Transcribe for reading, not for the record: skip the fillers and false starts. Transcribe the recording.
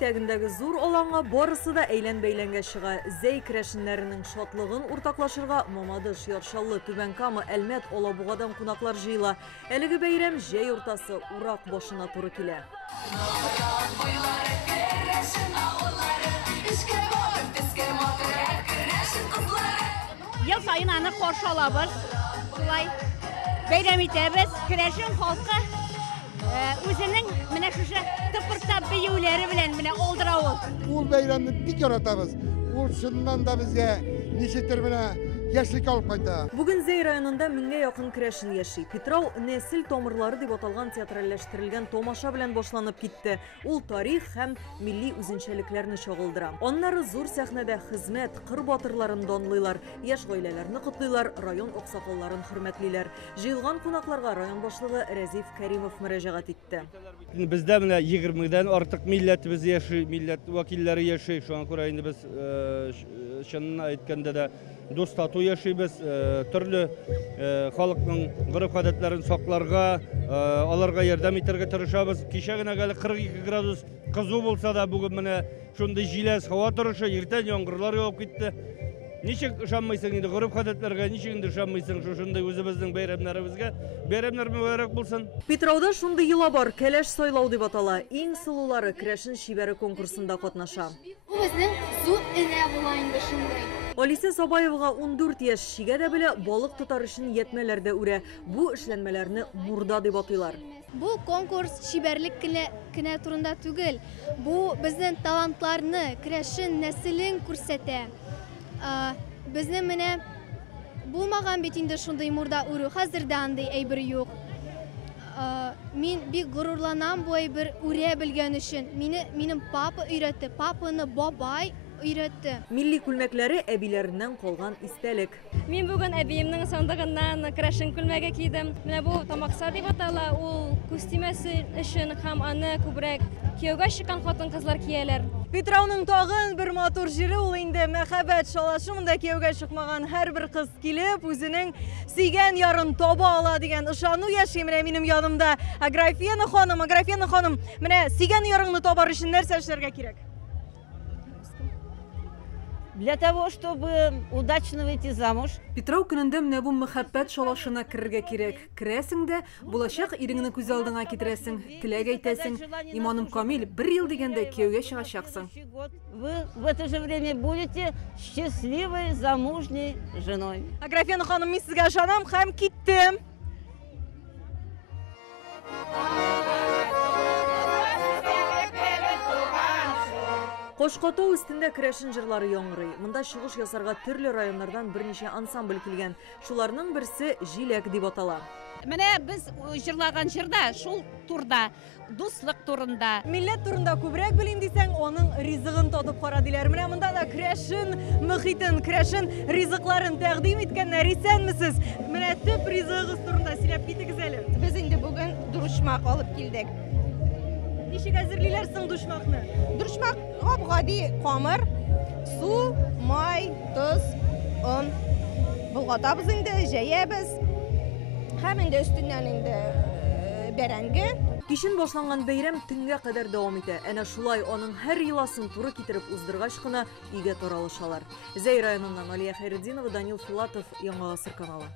итәгендәге зур алаңга барысы да әйлән-бәйләнгә чыга. Зәй керәшеннәренең шатлыгын уртаклашырга Мамадыш, Яршаллы, Түбән Кама, Әлмәт, Алабугадан кунаклар җыела. Әлеге бәйрәм җәй уртасы урак башына туры килә. Ел сайын аны каршы алабыз. Шулай бәйрәм итәбез. Керәшен халкы үзенең менә шушы тыпыртап биюләре белән менә алдыра ул. Ул бәйрәмне бик яратабыз. Ул чыннан да безгә ничектер менә яшьлек алып кайта. Бүген Зәй районында 1000-гә якын керәшен яши. Петрау нәсел томырлары дип аталган театральләштерелгән тамаша белән башланып китте. Ул тарих һәм милли үзенчәлекләрне чагылдыра. Аннары зур сәхнәдә хезмәт, кыр батырларын данлыйлар, яшь гаиләләрне котлыйлар, район аксакалларын хөрмәтлиләр. Җыелган кунакларга район башлыгы Рәзиф Кәримов мөрәҗәгать итте. Бездә менә 20-дән артык милләтебез яши, милләт вәкилләре яши. Шуңа күрә инде без чынын әйткәндә дә дус тату яшибез, төрле халыкның гореф-гадәтләрен сакларга, аларга ярдәм итәргә тырышабыз. Кичә генә 42 градус кызу булса да, бүген менә шундый җиләс һава торышы, иртән яңгырлар явып китте. Ничек ышанмыйсың инде гореф-гадәтләргә, ничек инде ышанмыйсың шушындай үзебезнең бәйрәмнәребезгә? Бәйрәмнәр мөбарәк булсын. Петрауда шундый йола бар, кәләш сайлау дип атала. Иң сылулары керәшен шибәре конкурсында катнаша. Ул безнең зур энә була инде шундый. Алиса Сабаевга 14 яшь, шигә дә белә, балык тотар өчен ятмәләрдә үрә. Бу эшләнмәләрне мурда дип атыйлар. Бу конкурс шибәрлек кенә турында түгел. Бу безнең талантларны, керәшен нәселен күрсәтә. Безнең менә булмаган бит инде шундый мурда үрү. Хәзердә андый әйбер юк. Мин бик горурланам бу әйбер үрә белгән өчен. Минем папа өйрәтте, папаны бабай өйрәтте. Милли күлмәкләре әбиләреннән калган истәлек. Мин бүген әбиемнең сандыгыннан керәшен күлмәге кидем. Менә бу тамакса дип атала. Ул күстимәсе өчен һәм аны күбрәк кияүгә чыккан хатын-кызлар кияләр. Петрауның тагын бер матур җире ул инде мәхәббәт шалашы. Монда кияүгә чыкмаган һәрбер кыз килеп, үзенең сөйгән ярын таба ала дигән ышану яши менә минем янымда. Аграфияна ханым, менә сөйгән ярыңны табар өчен нәрсә эшләргә кирәк? Для того, чтобы удачно выйти замуж. Петрау көнендә менә бу мәхәббәт шалашына керергә кирәк. Керәсең дә, булачак иреңне күз алдыңа китерәсең, теләк әйтәсең. Иманым Камил, 1 ел дигәндә кияүгә чыгачаксың. Вы в это же время будете счастливой замужней женой. Аграфияна ханым, мин сезгә ышанам һәм киттем. Кошкоту өстендә керәшен җырлары яңгырый. Монда чыгыш ясарга төрле районнардан берничә ансамбль килгән. Шуларның берсе Җиләк дип атала. Менә без җырлаган җырда шул турда, дуслык турында. Милләт турында күбрәк белим дисәң, аның ризыгын татып кара диләр. Менә монда да керәшен мөхитен, керәшен ризыкларын тәкъдим иткәннәр. Исәнмесез? Менә төп ризыгыгыз турында сөйләп китегез әле. Без инде бүген дурышмак алып килдек. Ничек әзерлиләр соң душмакны? Дурышмак гади камыр, су, май, тоз, он. Булгатабыз инде, җәябез. Һәм инде өстеннән инде бәрәңге. Кичен башланган бәйрәм төнгә кадәр дәвам итә. Әнә шулай аның һәр йоласын туры китереп уздыргач кына өйгә таралышалар. Зәй районыннан Алия Хәйретдинова, Данил Филатов, Яңа Гасыр каналы.